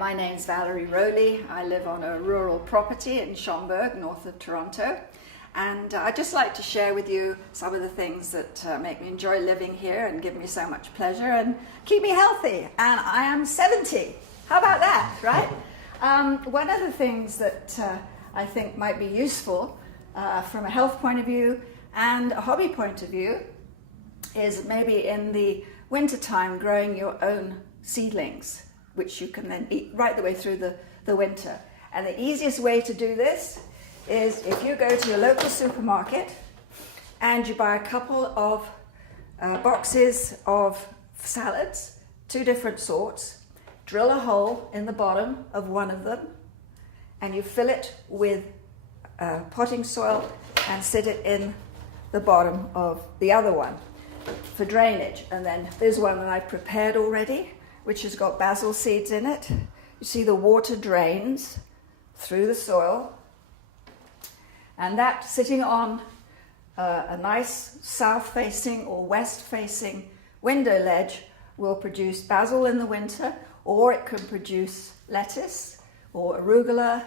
my name's Valerie Rowley. I live on a rural property in Schomberg, north of Toronto. And I'd just like to share with you some of the things that make me enjoy living here and give me so much pleasure and keep me healthy. And I am 70. How about that, right? One of the things that I think might be useful from a health point of view and a hobby point of view is maybe in the wintertime growing your own seedlings, which you can then eat right the way through the winter. And the easiest way to do this is if you go to your local supermarket and you buy a couple of boxes of salads, 2 different sorts, drill a hole in the bottom of one of them, and you fill it with potting soil and sit it in the bottom of the other one for drainage. And then there's one that I've prepared already, which has got basil seeds in it. You see the water drains through the soil, and that sitting on a nice south-facing or west-facing window ledge will produce basil in the winter, or it can produce lettuce or arugula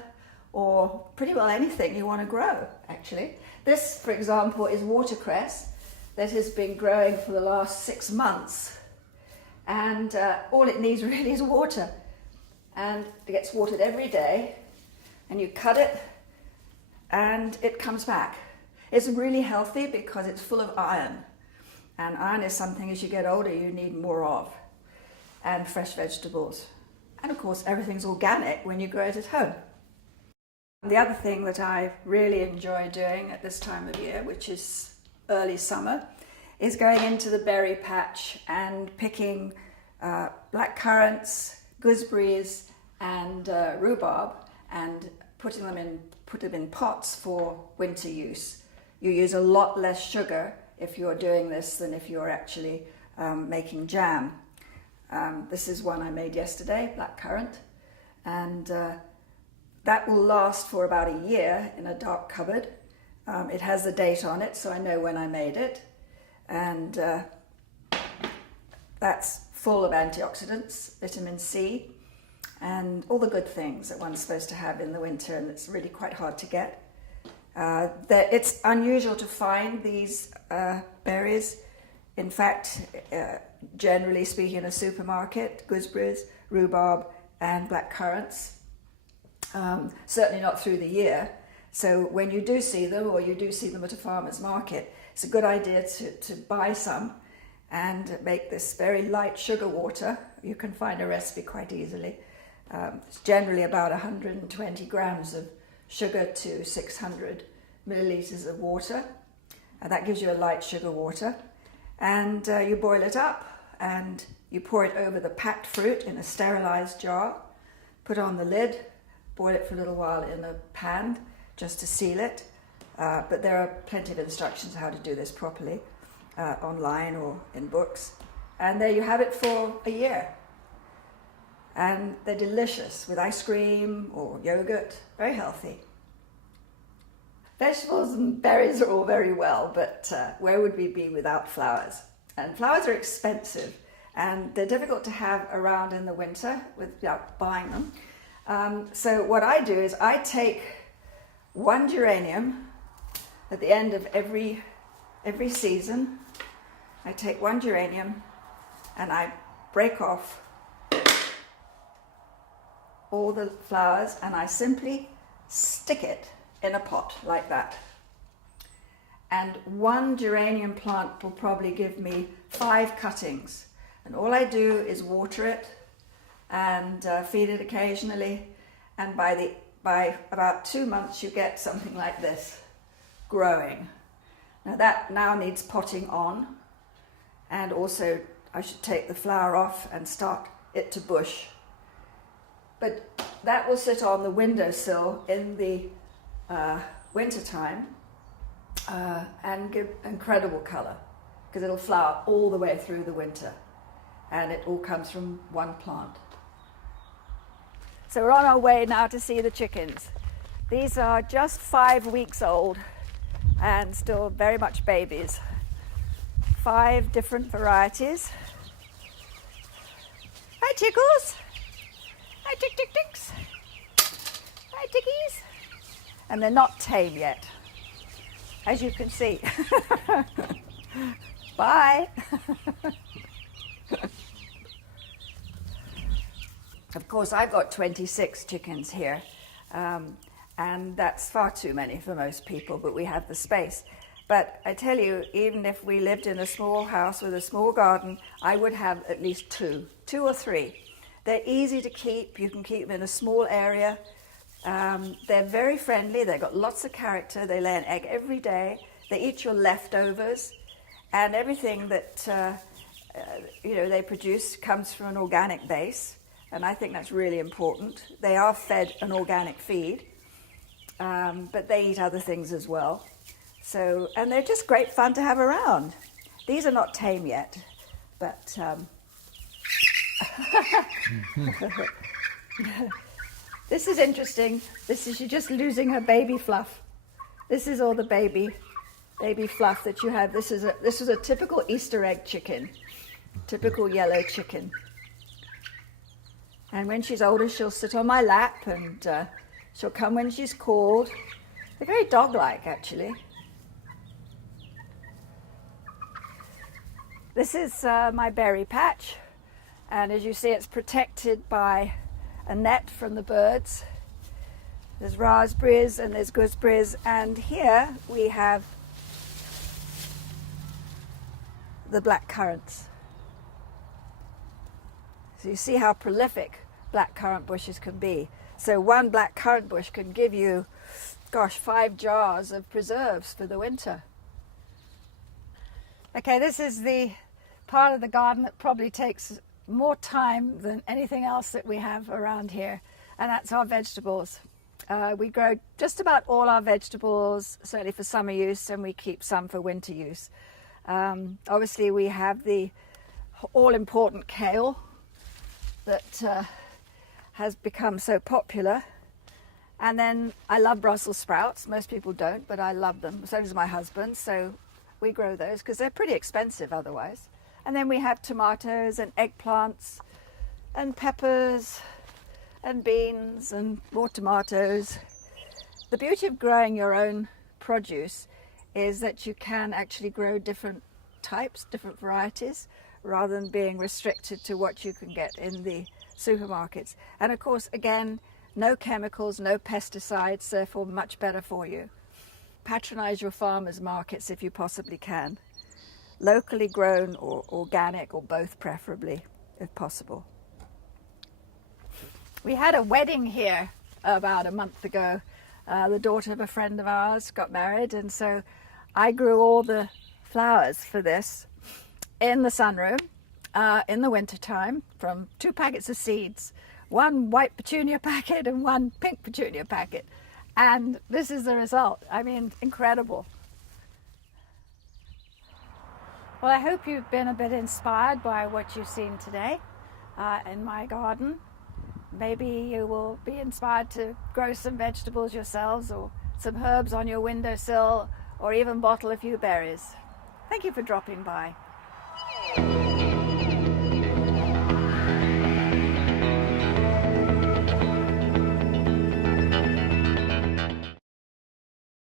or pretty well anything you want to grow, actually. This, for example, is watercress that has been growing for the last 6 months. And all it needs really is water. And it gets watered every day, and you cut it, and it comes back. It's really healthy because it's full of iron. And iron is something as you get older you need more of. And fresh vegetables. And of course, everything's organic when you grow it at home. The other thing that I really enjoy doing at this time of year, which is early summer, is going into the berry patch and picking black currants, gooseberries, and rhubarb, and put them in pots for winter use. You use a lot less sugar if you're doing this than if you're actually making jam. This is one I made yesterday, black currant, and that will last for about a year in a dark cupboard. It has the date on it, so I know when I made it. And that's full of antioxidants, vitamin C, and all the good things that one's supposed to have in the winter, and it's really quite hard to get. It's unusual to find these berries. In fact, generally speaking, in a supermarket, gooseberries, rhubarb, and black currants. Certainly not through the year. So when you do see them, or you do see them at a farmer's market, it's a good idea to buy some and make this very light sugar water. You can find a recipe quite easily. It's generally about 120 grams of sugar to 600 milliliters of water. That gives you a light sugar water. And you boil it up and you pour it over the packed fruit in a sterilized jar, put on the lid, boil it for a little while in a pan just to seal it. But there are plenty of instructions how to do this properly online or in books. And there you have it for a year. And they're delicious with ice cream or yogurt, very healthy. Vegetables and berries are all very well, but where would we be without flowers? And flowers are expensive, and they're difficult to have around in the winter without buying them. So what I do is I take one geranium at the end of every season. I take one geranium and I break off all the flowers, and I simply stick it in a pot like that. And one geranium plant will probably give me 5 cuttings. And all I do is water it and feed it occasionally. And by about 2 months, you get something like this growing. Now that now needs potting on. And also I should take the flower off and start it to bush. But that will sit on the windowsill in the wintertime and give incredible colour, because it'll flower all the way through the winter, and it all comes from one plant. So we're on our way now to see the chickens. These are just 5 weeks old and still very much babies. 5 different varieties. Hi, Chickles. Hi, Hi, tick, tick, ticks. Hi, tickies. And they're not tame yet, as you can see. Bye. Of course, I've got 26 chickens here, and that's far too many for most people, but we have the space. But I tell you, even if we lived in a small house with a small garden, I would have at least two or three. They're easy to keep. You can keep them in a small area. They're very friendly. They've got lots of character. They lay an egg every day. They eat your leftovers, and everything that they produce comes from an organic base, and I think that's really important. They are fed an organic feed, but they eat other things as well. So, and they're just great fun to have around. These are not tame yet, but this is interesting. She's just losing her baby fluff. This is all the baby fluff that you have. This is a typical Easter egg chicken, typical yellow chicken. And when she's older, she'll sit on my lap, and she'll come when she's called. They're very dog-like, actually. This is my berry patch, and as you see, it's protected by a net from the birds. There's raspberries and there's gooseberries, and here we have the black currants. So you see how prolific black currant bushes can be. So one black currant bush can give you, 5 jars of preserves for the winter. Okay, this is the part of the garden that probably takes more time than anything else that we have around here, and that's our vegetables. We grow just about all our vegetables, certainly for summer use, and we keep some for winter use. Obviously, we have the all-important kale that has become so popular. And then I love Brussels sprouts. Most people don't, but I love them. So does my husband. So we grow those because they're pretty expensive otherwise. And then we have tomatoes and eggplants and peppers and beans and more tomatoes. The beauty of growing your own produce is that you can actually grow different types, different varieties, rather than being restricted to what you can get in the supermarkets. And of course, again, no chemicals, no pesticides, therefore much better for you. Patronize your farmers markets if you possibly can. Locally grown or organic, or both preferably, if possible. We had a wedding here about a month ago. The daughter of a friend of ours got married, and so I grew all the flowers for this in the sunroom in the wintertime from 2 packets of seeds, 1 white petunia packet and 1 pink petunia packet. And this is the result. I mean, incredible. Well, I hope you've been a bit inspired by what you've seen today in my garden. Maybe you will be inspired to grow some vegetables yourselves, or some herbs on your windowsill, or even bottle a few berries. Thank you for dropping by.